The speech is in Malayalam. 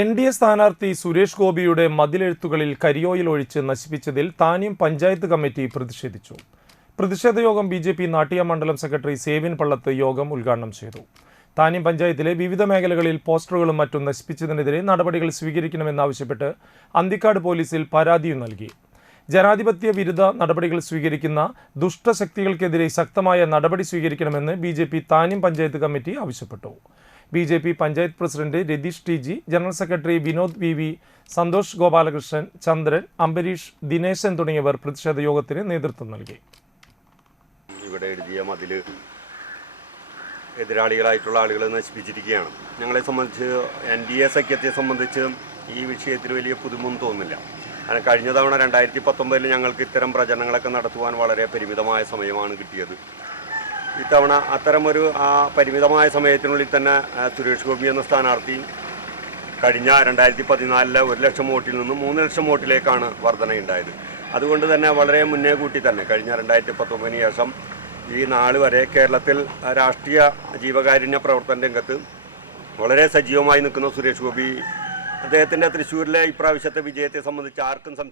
എൻ ഡി എ സ്ഥാനാർത്ഥി സുരേഷ് ഗോപിയുടെ മതിലെഴുത്തുകളിൽ കരിയോയിൽ ഒഴിച്ച് നശിപ്പിച്ചതിൽ താനിയും പഞ്ചായത്ത് കമ്മിറ്റി പ്രതിഷേധിച്ചു. പ്രതിഷേധ യോഗം ബി ജെ പി നാട്ടിയ മണ്ഡലം സെക്രട്ടറി സേവിൻ പള്ളത്ത് യോഗം ഉദ്ഘാടനം ചെയ്തു. താനിയം പഞ്ചായത്തിലെ വിവിധ മേഖലകളിൽ പോസ്റ്ററുകളും മറ്റും നശിപ്പിച്ചതിനെതിരെ നടപടികൾ സ്വീകരിക്കണമെന്നാവശ്യപ്പെട്ട് അന്തിക്കാട് പോലീസിൽ പരാതിയും നൽകി. ജനാധിപത്യ വിരുദ്ധ നടപടികൾ സ്വീകരിക്കുന്ന ദുഷ്ടശക്തികൾക്കെതിരെ ശക്തമായ നടപടി സ്വീകരിക്കണമെന്ന് B J P Thaniyam panchayat committee ആവശ്യപ്പെട്ടു. B J P panchayat president Ratheesh T G general secretary Vinod V V Santhosh Gopalakrishnan Chandran Ambareesh Dineshan തുടങ്ങിയവർ പ്രതിഷേധ യോഗത്തിന് നേതൃത്വം നൽകി. ഇവിടെ എഴുതിയ മതിൽ എതിരാളികളായിട്ടുള്ള ആളുകളെ നശിപ്പിച്ചിരിക്കുകയാണ്. ഞങ്ങളെ സംബന്ധിച്ച് എൻ ഡി എ സഖ്യത്തെ സംബന്ധിച്ച് ഈ വിഷയത്തിൽ വലിയ പുതുമൊന്നും തോന്നുന്നില്ല. കാരണം കഴിഞ്ഞ തവണ രണ്ടായിരത്തി പത്തൊമ്പതിൽ ഞങ്ങൾക്ക് ഇത്തരം പ്രചരണങ്ങളൊക്കെ നടത്തുവാൻ വളരെ പരിമിതമായ സമയമാണ് കിട്ടിയത്. ഇത്തവണ അത്തരമൊരു ആ പരിമിതമായ സമയത്തിനുള്ളിൽ തന്നെ സുരേഷ് ഗോപി എന്ന സ്ഥാനാർത്ഥി കഴിഞ്ഞ രണ്ടായിരത്തി പതിനാലിലെ ഒരു ലക്ഷം വോട്ടിൽ നിന്നും മൂന്ന് ലക്ഷം വോട്ടിലേക്കാണ് വർധനയുണ്ടായത്. അതുകൊണ്ട് തന്നെ വളരെ മുന്നേ കൂട്ടി തന്നെ കഴിഞ്ഞ രണ്ടായിരത്തി പത്തൊമ്പതിന് ശേഷം ഈ നാൾ വരെ കേരളത്തിൽ രാഷ്ട്രീയ ജീവകാരുണ്യ പ്രവർത്തന രംഗത്ത് വളരെ സജീവമായി നിൽക്കുന്ന സുരേഷ് ഗോപി അദ്ദേഹത്തിന്റെ തൃശ്ശൂരിലെ ഇപ്രാവശ്യത്തെ വിജയത്തെ സംബന്ധിച്ച് ആർക്കും